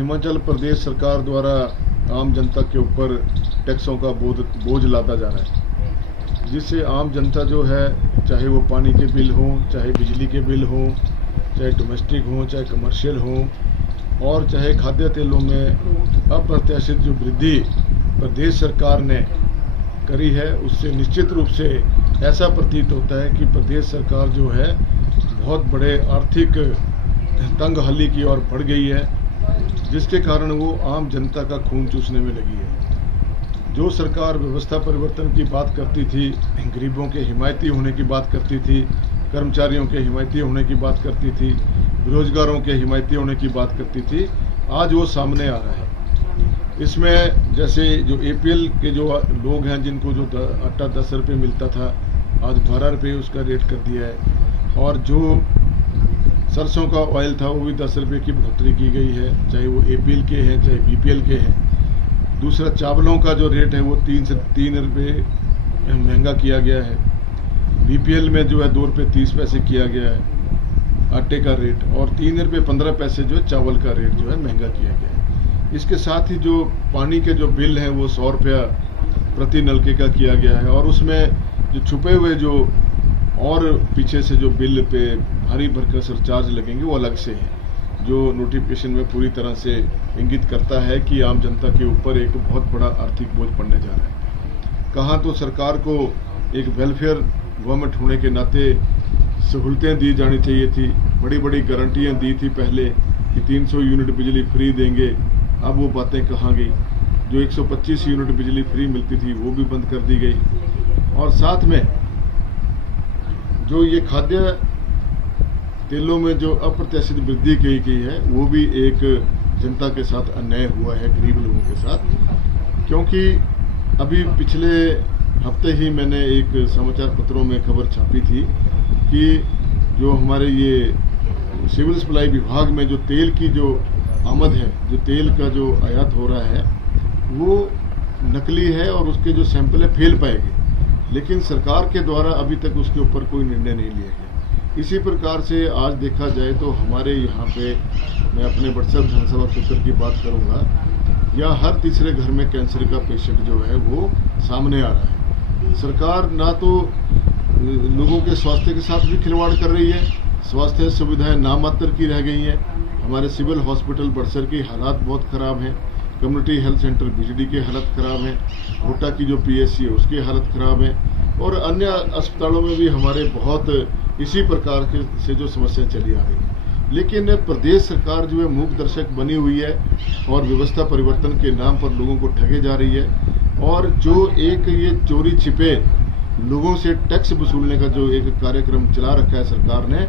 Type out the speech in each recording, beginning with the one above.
हिमाचल प्रदेश सरकार द्वारा आम जनता के ऊपर टैक्सों का बोझ लादा जा रहा है, जिससे आम जनता जो है, चाहे वो पानी के बिल हों, चाहे बिजली के बिल हों, चाहे डोमेस्टिक हों, चाहे कमर्शियल हों, और चाहे खाद्य तेलों में अप्रत्याशित जो वृद्धि प्रदेश सरकार ने करी है, उससे निश्चित रूप से ऐसा प्रतीत होता है कि प्रदेश सरकार जो है बहुत बड़े आर्थिक तंगहाली की ओर बढ़ गई है, जिसके कारण वो आम जनता का खून चूसने में लगी है। जो सरकार व्यवस्था परिवर्तन की बात करती थी, गरीबों के हिमायती होने की बात करती थी, कर्मचारियों के हिमायती होने की बात करती थी, बेरोजगारों के हिमायती होने की बात करती थी, आज वो सामने आ रहा है। इसमें जैसे जो एपीएल के जो लोग हैं, जिनको जो आटा 10 रुपये मिलता था, आज 12 रुपये उसका रेट कर दिया है, और जो सरसों का ऑयल था वो भी 10 रुपये की बढ़ोतरी की गई है, चाहे वो एपीएल के हैं चाहे बीपीएल के हैं। दूसरा, चावलों का जो रेट है वो 3 से 3 रुपये महंगा किया गया है। बीपीएल में जो है 2 रुपये 30 पैसे किया गया है आटे का रेट, और 3 रुपये 15 पैसे जो है चावल का रेट जो है महंगा किया गया है। इसके साथ ही जो पानी के जो बिल हैं वो 100 रुपया प्रति नलके का किया गया है, और उसमें जो छुपे हुए जो और पीछे से जो बिल पे भारी भरकम सरचार्ज लगेंगे वो अलग से हैं, जो नोटिफिकेशन में पूरी तरह से इंगित करता है कि आम जनता के ऊपर एक बहुत बड़ा आर्थिक बोझ पड़ने जा रहा है। कहाँ तो सरकार को एक वेलफेयर गवर्नमेंट होने के नाते सहूलतें दी जानी चाहिए थी, बड़ी बड़ी गारंटियाँ दी थी पहले कि 300 यूनिट बिजली फ्री देंगे, अब वो बातें कहाँ गई। जो 125 यूनिट बिजली फ्री मिलती थी वो भी बंद कर दी गई, और साथ में जो ये खाद्य तेलों में जो अप्रत्याशित वृद्धि की गई है वो भी एक जनता के साथ अन्याय हुआ है, गरीब लोगों के साथ। क्योंकि अभी पिछले हफ्ते ही मैंने एक समाचार पत्रों में खबर छापी थी कि जो हमारे ये सिविल सप्लाई विभाग में जो तेल की जो आमद है, जो तेल का जो आयात हो रहा है वो नकली है, और उसके जो सैंपल है फेल पाए गए, लेकिन सरकार के द्वारा अभी तक उसके ऊपर कोई निर्णय नहीं लिया गया। इसी प्रकार से आज देखा जाए तो हमारे यहाँ पे, मैं अपने बड़सर विधानसभा क्षेत्र की बात करूँगा, या हर तीसरे घर में कैंसर का पेशेंट जो है वो सामने आ रहा है। सरकार ना तो लोगों के स्वास्थ्य के साथ भी खिलवाड़ कर रही है, स्वास्थ्य सुविधाएं नामात्र की रह गई हैं। हमारे सिविल हॉस्पिटल बड़सर की हालात बहुत ख़राब हैं, कम्युनिटी हेल्थ सेंटर बीजडी की हालत ख़राब है, घोटा की जो पीएचसी है उसकी हालत ख़राब है, और अन्य अस्पतालों में भी हमारे बहुत इसी प्रकार के से जो समस्याएं चली आ रही हैं। लेकिन प्रदेश सरकार जो है मूक दर्शक बनी हुई है, और व्यवस्था परिवर्तन के नाम पर लोगों को ठगे जा रही है, और जो एक ये चोरी छिपे लोगों से टैक्स वसूलने का जो एक कार्यक्रम चला रखा है सरकार ने,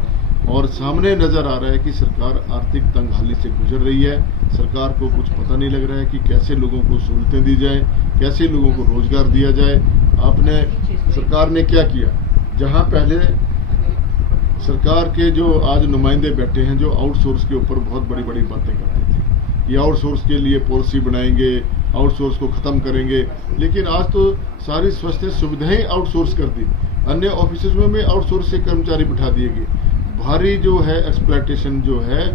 और सामने नजर आ रहा है कि सरकार आर्थिक तंगहाली से गुजर रही है। सरकार को कुछ पता नहीं लग रहा है कि कैसे लोगों को सहूलतें दी जाए, कैसे लोगों को रोजगार दिया जाए। सरकार ने क्या किया, जहां पहले सरकार के जो आज नुमाइंदे बैठे हैं, जो आउटसोर्स के ऊपर बहुत बड़ी बड़ी बातें करते थे कि आउटसोर्स के लिए पॉलिसी बनाएंगे, आउटसोर्स को खत्म करेंगे, लेकिन आज तो सारी स्वास्थ्य सुविधाएं आउटसोर्स कर दी, अन्य ऑफिस में भी आउटसोर्स से कर्मचारी बिठा दिए गए। भारी जो है एक्सप्लॉयटेशन जो है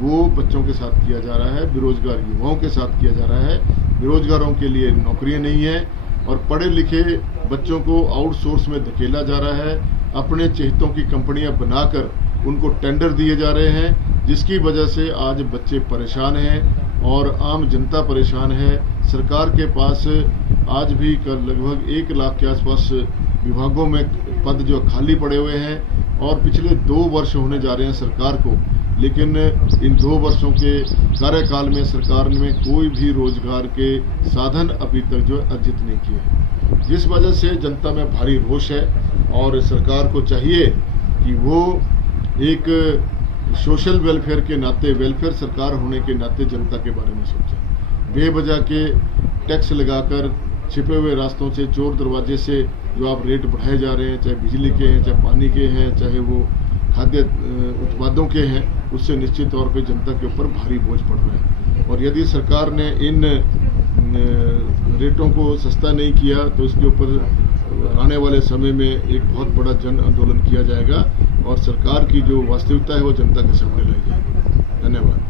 वो बच्चों के साथ किया जा रहा है, बेरोजगार युवाओं के साथ किया जा रहा है। बेरोजगारों के लिए नौकरियां नहीं है, और पढ़े लिखे बच्चों को आउटसोर्स में धकेला जा रहा है। अपने चहेतों की कंपनियां बनाकर उनको टेंडर दिए जा रहे हैं, जिसकी वजह से आज बच्चे परेशान हैं और आम जनता परेशान है। सरकार के पास आज भी लगभग 1 लाख के आसपास विभागों में पद जो खाली पड़े हुए हैं, और पिछले 2 वर्ष होने जा रहे हैं सरकार को, लेकिन इन 2 वर्षों के कार्यकाल में सरकार ने कोई भी रोजगार के साधन अभी तक जो अर्जित नहीं किए हैं, जिस वजह से जनता में भारी रोष है। और सरकार को चाहिए कि वो एक सोशल वेलफेयर के नाते, वेलफेयर सरकार होने के नाते जनता के बारे में सोचे। बेवजह के टैक्स लगाकर छिपे हुए रास्तों से, चोर दरवाजे से जो आप रेट बढ़ाए जा रहे हैं, चाहे बिजली के हैं, चाहे पानी के हैं, चाहे वो खाद्य उत्पादों के हैं, उससे निश्चित तौर पे जनता के ऊपर भारी बोझ पड़ रहा है। और यदि सरकार ने इन रेटों को सस्ता नहीं किया तो इसके ऊपर आने वाले समय में एक बहुत बड़ा जन आंदोलन किया जाएगा, और सरकार की जो वास्तविकता है वो जनता के सामने लाई जाएगी। धन्यवाद।